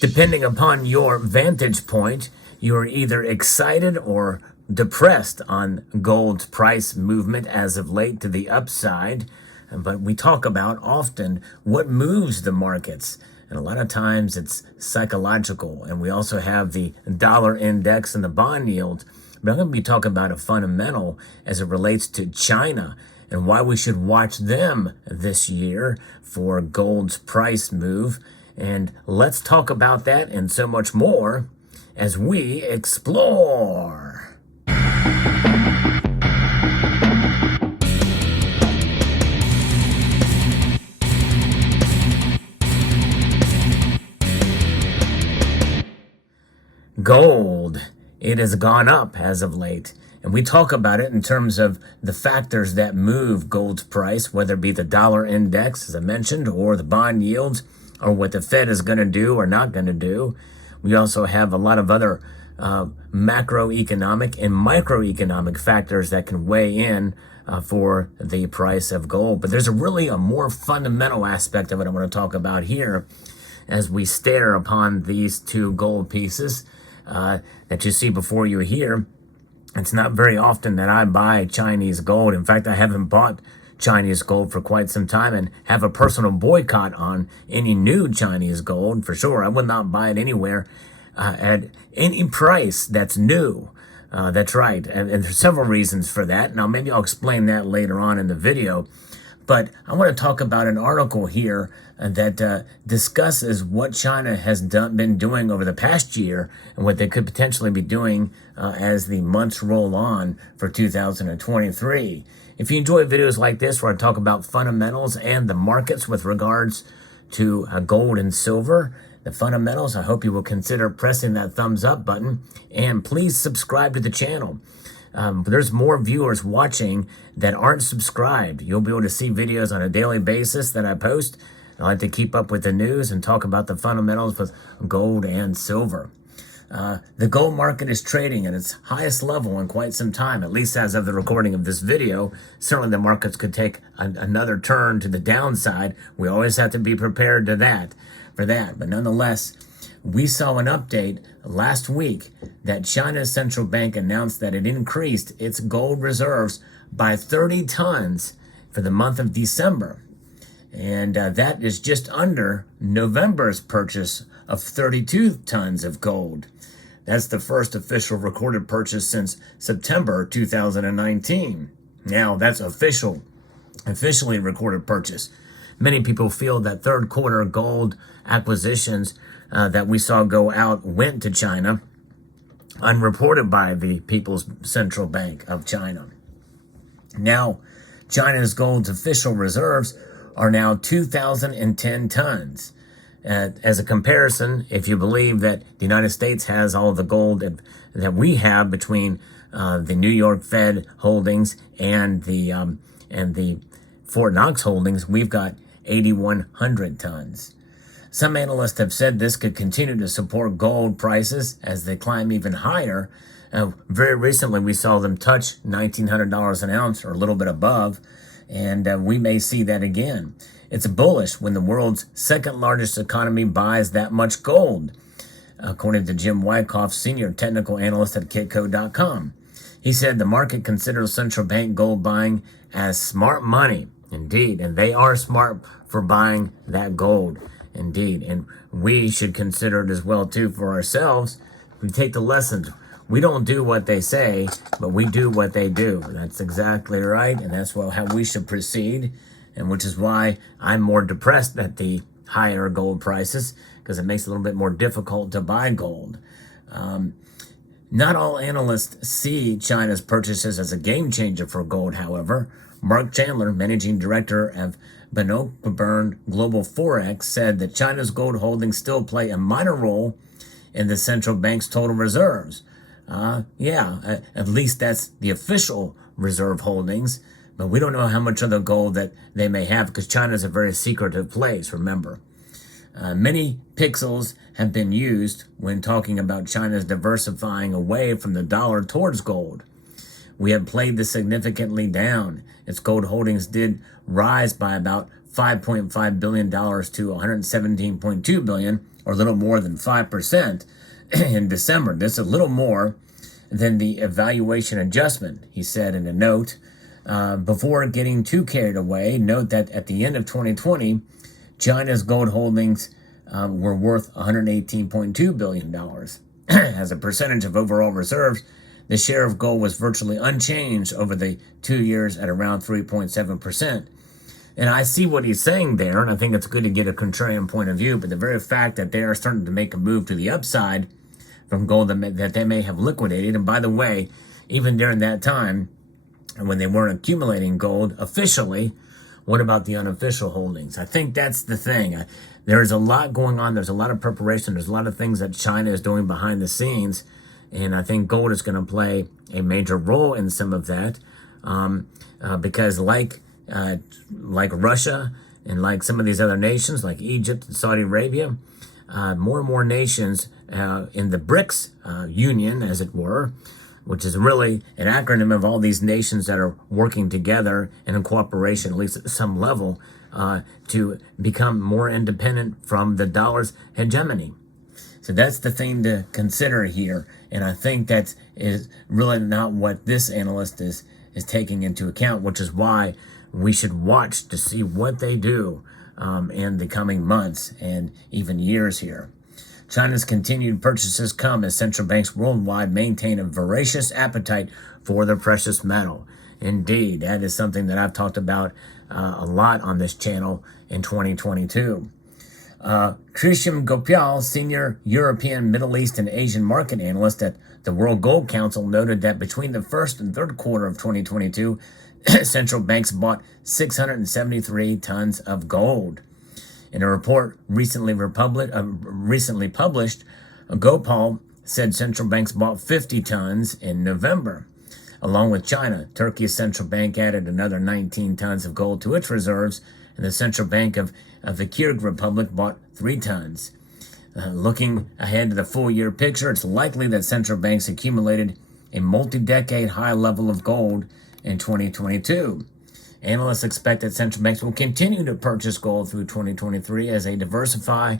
Depending upon your vantage point, you're either excited or depressed on gold's price movement as of late to the upside. But we talk about often what moves the markets. And a lot of times it's psychological. And we also have the dollar index and the bond yield. But I'm going to be talking about a fundamental as it relates to China and why we should watch them this year for gold's price move. And let's talk about that and so much more as we explore. Gold, it has gone up as of late. And we talk about it in terms of the factors that move gold's price, whether it be the dollar index, as I mentioned, or the bond yields, or what the Fed is going to do or not going to do. We also have a lot of other macroeconomic and microeconomic factors that can weigh in for the price of gold. But there's a more fundamental aspect of it I want to talk about here as we stare upon these two gold pieces that you see before you here. It's not very often that I buy Chinese gold. In fact, I haven't bought Chinese gold for quite some time and have a personal boycott on any new Chinese gold for sure. I would not buy it anywhere at any price that's new. That's right. And there's several reasons for that. Now, maybe I'll explain that later on in the video. But I want to talk about an article here that discusses what China has been doing over the past year and what they could potentially be doing as the months roll on for 2023. If you enjoy videos like this where I talk about fundamentals and the markets with regards to gold and silver, the fundamentals, I hope you will consider pressing that thumbs up button and please subscribe to the channel. There's more viewers watching that aren't subscribed. You'll be able to see videos on a daily basis that I post. I like to keep up with the news and talk about the fundamentals with gold and silver. The gold market is trading at its highest level in quite some time, at least as of the recording of this video. Certainly the markets could take another turn to the downside. We always have to be prepared for that. But nonetheless, we saw an update last week that China's central bank announced that it increased its gold reserves by 30 tons for the month of December. And that is just under November's purchase of 32 tons of gold. That's the first official recorded purchase since September 2019. Now, that's officially recorded purchase. Many people feel that third quarter gold acquisitions that we saw go out went to China, unreported by the People's Central Bank of China. Now, China's gold's official reserves are now 2,010 tons. As a comparison, if you believe that the United States has all the gold that we have between the New York Fed holdings and the Fort Knox holdings, we've got 8,100 tons. Some analysts have said this could continue to support gold prices as they climb even higher. Very recently, we saw them touch $1,900 an ounce or a little bit above, and we may see that again. It's bullish when the world's second largest economy buys that much gold, according to Jim Wyckoff, senior technical analyst at Kitco.com. He said the market considers central bank gold buying as smart money, indeed, and they are smart for buying that gold. Indeed, and we should consider it as well, too, for ourselves. We take the lessons. We don't do what they say, but we do what they do. That's exactly right, and that's how we should proceed, and which is why I'm more depressed at the higher gold prices, because it makes it a little bit more difficult to buy gold. Not all analysts see China's purchases as a game changer for gold, however. Mark Chandler, managing director of Bannockburn Global Forex, said that China's gold holdings still play a minor role in the central bank's total reserves. At least that's the official reserve holdings, but we don't know how much of the gold that they may have because China's a very secretive place, remember. Many pixels have been used when talking about China's diversifying away from the dollar towards gold. We have played this significantly down. Its gold holdings did rise by about $5.5 billion to $117.2 billion or a little more than 5% in December. This is a little more than the evaluation adjustment, he said in a note. Before getting too carried away, note that at the end of 2020, China's gold holdings were worth $118.2 billion. As a percentage of overall reserves, the share of gold was virtually unchanged over the 2 years at around 3.7%. And I see what he's saying there, and I think it's good to get a contrarian point of view, but the very fact that they are starting to make a move to the upside from gold that they may have liquidated, and by the way, even during that time, when they weren't accumulating gold officially, what about the unofficial holdings? I think that's the thing. There's a lot going on. There's a lot of preparation. There's a lot of things that China is doing behind the scenes. And I think gold is going to play a major role in some of that because like Russia and like some of these other nations, like Egypt and Saudi Arabia, more and more nations in the BRICS union, as it were, which is really an acronym of all these nations that are working together and in cooperation, at least at some level, to become more independent from the dollar's hegemony. So that's the thing to consider here. And I think that is really not what this analyst is taking into account, which is why we should watch to see what they do in the coming months and even years here. China's continued purchases come as central banks worldwide maintain a voracious appetite for the precious metal. Indeed, that is something that I've talked about a lot on this channel in 2022. Trisham Gopal, senior European, Middle East, and Asian market analyst at the World Gold Council, noted that between the first and third quarter of 2022, central banks bought 673 tons of gold. In a report recently published, Gopal said central banks bought 50 tons in November. Along with China, Turkey's central bank added another 19 tons of gold to its reserves, and the Central Bank of the Kyrgyz Republic bought 3 tons. Looking ahead to the full-year picture, it's likely that central banks accumulated a multi-decade high level of gold in 2022. Analysts expect that central banks will continue to purchase gold through 2023 as they diversify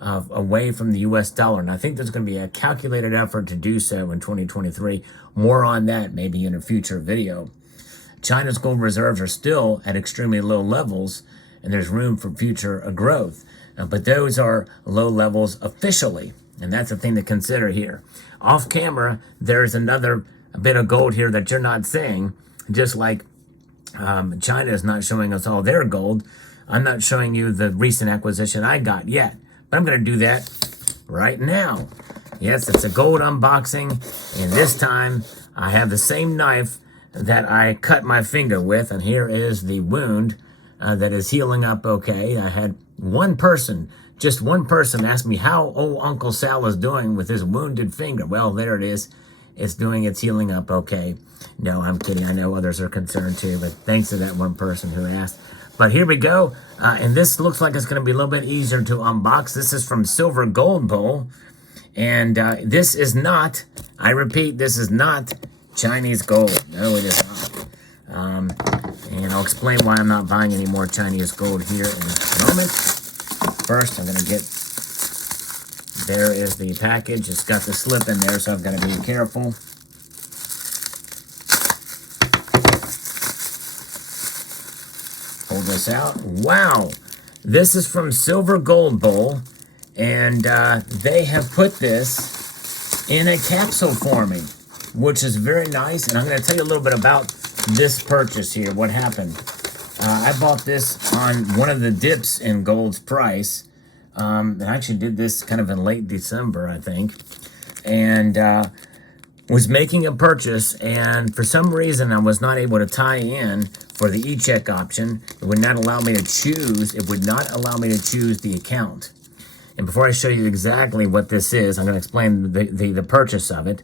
away from the U.S. dollar. And I think there's going to be a calculated effort to do so in 2023. More on that maybe in a future video. China's gold reserves are still at extremely low levels, and there's room for future growth. But those are low levels officially, and that's the thing to consider here. Off camera, there's another bit of gold here that you're not seeing, just like China is not showing us all their gold. I'm not showing you the recent acquisition I got yet, but I'm going to do that right now. Yes, it's a gold unboxing, and this time I have the same knife that I cut my finger with, and here is the wound that is healing up okay. I had just one person ask me how old Uncle Sal is doing with his wounded finger. Well, there it is. It's healing up okay. No, I'm kidding. I know others are concerned too, but thanks to that one person who asked. But here we go. And this looks like it's going to be a little bit easier to unbox. This is from Silver Gold Bull. And this is not, I repeat, this is not Chinese gold. No, it is not. And I'll explain why I'm not buying any more Chinese gold here in a moment. First, I'm going to get, there is the package. It's got the slip in there, so I've got to be careful. Hold this out. Wow. This is from Silver Gold Bull, and they have put this in a capsule for me, which is very nice. And I'm going to tell you a little bit about this purchase here, what happened. I bought this on one of the dips in gold's price. I actually did this kind of in late December, I think, and was making a purchase, and for some reason I was not able to tie in for the e-check option. It would not allow me to choose. It would not allow me to choose the account. And before I show you exactly what this is, I'm going to explain the purchase of it.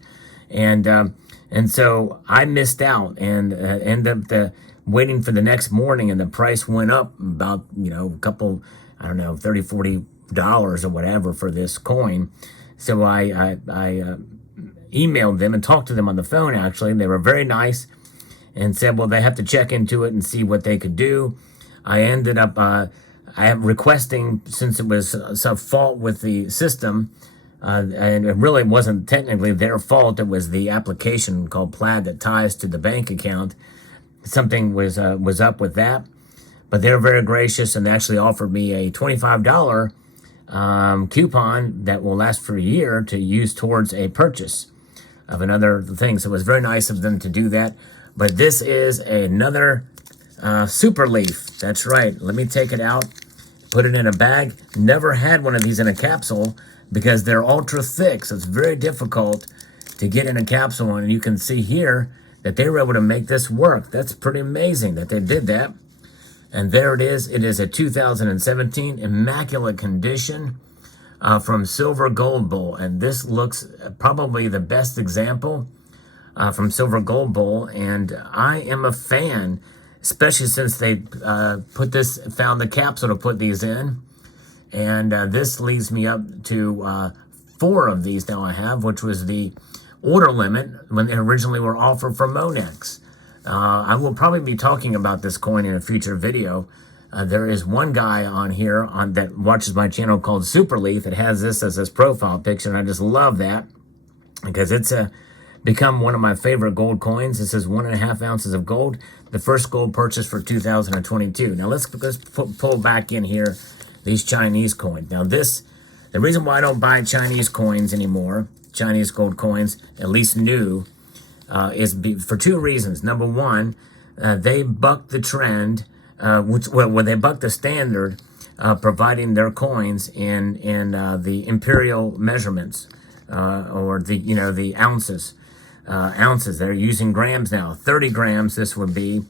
And so I missed out and ended up waiting for the next morning, and the price went up about, a couple, I don't know, $30, $40 or whatever for this coin. So I emailed them and talked to them on the phone, actually, and they were very nice and said, well, they have to check into it and see what they could do. I ended up I am requesting, since it was some fault with the system, and it really wasn't technically their fault, it was the application called Plaid that ties to the bank account. Something was up with that, but they're very gracious and actually offered me a $25 coupon that will last for a year to use towards a purchase of another thing. So it was very nice of them to do that. But this is another Super Leaf. That's right. Let me take it out, put it in a bag. Never had one of these in a capsule because they're ultra thick, so it's very difficult to get in a capsule. And you can see here that they were able to make this work. That's pretty amazing that they did that. And there it is. It is a 2017 immaculate condition from Silver Gold Bull. And this looks probably the best example from Silver Gold Bull. And I am a fan, especially since they found the capsule to put these in. And this leads me up to 4 of these now I have, which was the order limit when they originally were offered for Monex. I will probably be talking about this coin in a future video. There is one guy on here that watches my channel called Super Leaf. It has this as his profile picture, and I just love that because it's become one of my favorite gold coins. This is 1.5 ounces of gold, the first gold purchase for 2022. Now let's pull back in here these Chinese coins. Now the reason why I don't buy Chinese coins anymore, Chinese gold coins, at least new, is for 2 reasons. Number one, they buck the trend, they buck the standard, providing their coins in the imperial measurements, or the ounces. Ounces. They're using grams now. 30 grams this would be,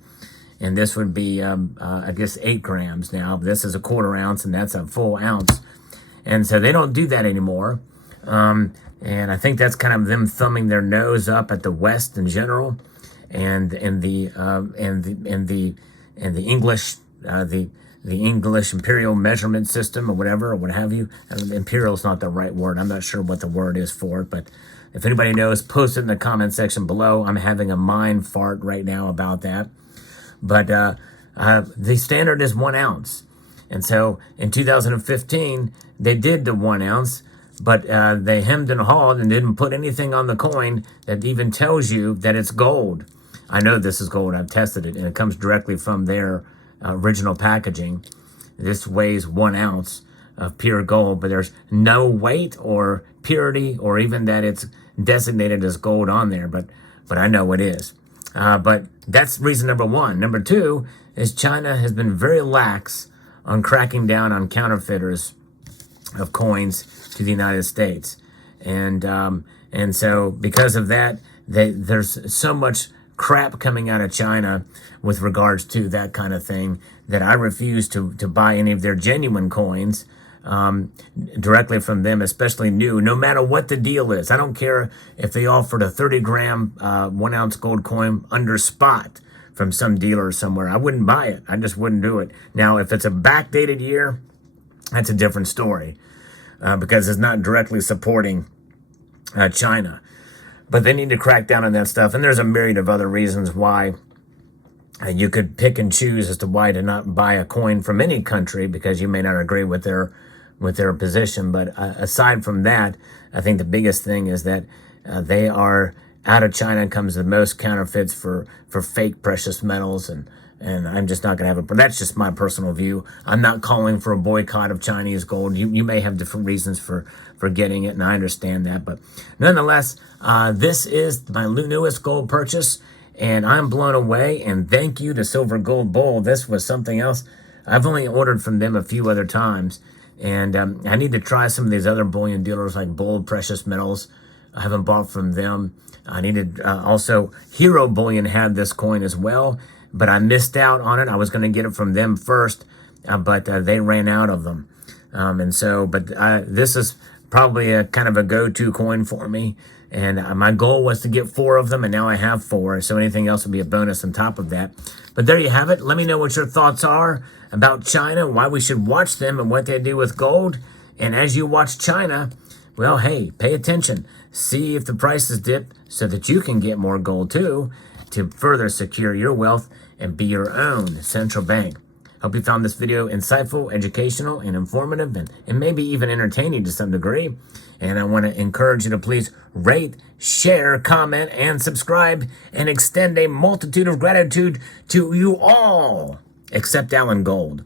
and this would be I guess 8 grams now. This is a 1/4 ounce, and that's a full ounce. And so they don't do that anymore. And I think that's kind of them thumbing their nose up at the West in general, and the English the English imperial measurement system or whatever or what have you. Imperial is not the right word. I'm not sure what the word is for it, but if anybody knows, post it in the comment section below. I'm having a mind fart right now about that. But the standard is 1 ounce, and so in 2015 they did the 1 ounce. But they hemmed and hawed and didn't put anything on the coin that even tells you that it's gold. I know this is gold. I've tested it, and it comes directly from their original packaging. This weighs 1 ounce of pure gold, but there's no weight or purity or even that it's designated as gold on there. But I know it is. But that's reason number 1. Number 2 is China has been very lax on cracking down on counterfeiters of coins to the United States, and so because of that, there's so much crap coming out of China with regards to that kind of thing that I refuse to buy any of their genuine coins directly from them, especially new, no matter what the deal is. I don't care if they offered a 30-gram 1 ounce gold coin under spot from some dealer somewhere. I wouldn't buy it. I just wouldn't do it. Now, if it's a backdated year, that's a different story. Because it's not directly supporting China. But they need to crack down on that stuff. And there's a myriad of other reasons why you could pick and choose as to why to not buy a coin from any country, because you may not agree with their position. But aside from that, I think the biggest thing is that they are out of China comes the most counterfeits for fake precious metals, and I'm just not going to have but that's just my personal view. I'm not calling for a boycott of Chinese gold. You may have different reasons for getting it, and I understand that. But nonetheless, this is my newest gold purchase, and I'm blown away. And thank you to Silver Gold Bull. This was something else. I've only ordered from them a few other times, and I need to try some of these other bullion dealers like Bull Precious Metals. I haven't bought from them. I needed also Hero Bullion had this coin as well, but I missed out on it. I was going to get it from them first, but they ran out of them. This is probably a kind of a go-to coin for me. And my goal was to get 4 of them, and now I have 4. So anything else would be a bonus on top of that. But there you have it. Let me know what your thoughts are about China, why we should watch them, and what they do with gold. And as you watch China, well, hey, pay attention. See if the prices dip so that you can get more gold too, to further secure your wealth and be your own central bank. Hope you found this video insightful, educational, and informative, and maybe even entertaining to some degree. And I want to encourage you to please rate, share, comment, and subscribe, and extend a multitude of gratitude to you all, except Alan Gold.